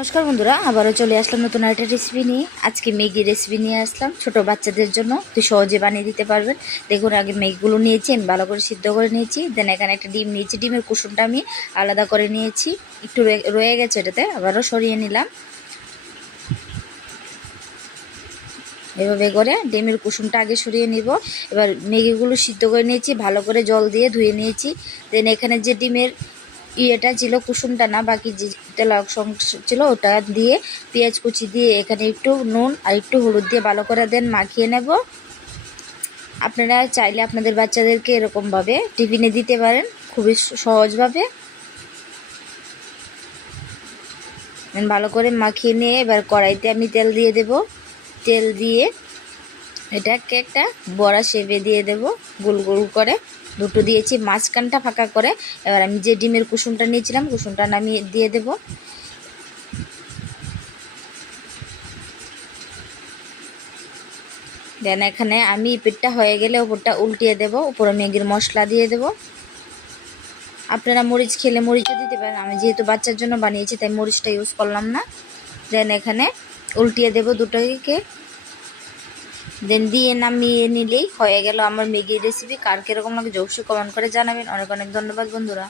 নমস্কার বন্ধুরা, আবারও চলে আসলাম নতুন একটা রেসিপি নিয়ে। আজকে ম্যাগি রেসিপি নিয়ে আসলাম ছোট বাচ্চাদের জন্য, তুই সহজে বানিয়ে দিতে পারবেন। দেখুন, আগে ম্যাগিগুলো নিয়েছি, আমি ভালো করে সিদ্ধ করে নিয়েছি। দেন এখানে একটা ডিম নিয়েছি, ডিমের কুসুমটা আমি আলাদা করে নিয়েছি, একটু রয়ে গেছে, এটাতে আবারও সরিয়ে নিলাম। এভাবে করে ডিমের কুসুমটা আগে সরিয়ে নিব। এবার ম্যাগিগুলো সিদ্ধ করে নিয়েছি, ভালো করে জল দিয়ে ধুয়ে নিয়েছি। দেন এখানে যে ডিমের ইয়েটা ছিল, কুসুমটা না, বাকি যে তেল অংশ ছিল ওটা দিয়ে পেঁয়াজ কুচি দিয়ে এখানে একটু নুন আর একটু হলুদ দিয়ে ভালো করে দেন মাখিয়ে নেব। আপনারা চাইলে আপনাদের বাচ্চাদেরকে এরকমভাবে টিফিনে দিতে পারেন, খুবই সহজভাবে। ভালো করে মাখিয়ে নিয়ে এবার কড়াইতে আমি তেল দিয়ে দেব। তেল দিয়ে এটাকে একটা বড়া শেপে দিয়ে দেব, গোল গোল করে। দুটো দিয়েছি, মাঝখানটা ফাঁকা করে। এবার আমি যে ডিমের কুসুমটা নিয়েছিলাম, কুসুমটা নামিয়ে দিয়ে দেব। দেন এখানে আমি পেটটা হয়ে গেলে উপরটা উল্টিয়ে দেব, উপরে ম্যাগির মশলা দিয়ে দেব। আপনারা মরিচ খেলে মরিচও দিতে পারেন, আমি যেহেতু বাচ্চার জন্য বানিয়েছি তাই মরিচটা ইউজ করলাম না। দেন এখানে উল্টিয়ে দেব দুটোকে। দেন দিয়ে নামিয়ে নিলেই হয়ে গেল আমার ম্যাগির রেসিপি। কার কীরকম লাগে অবশ্যই কমেন্ট করে জানাবেন। অনেক অনেক ধন্যবাদ বন্ধুরা।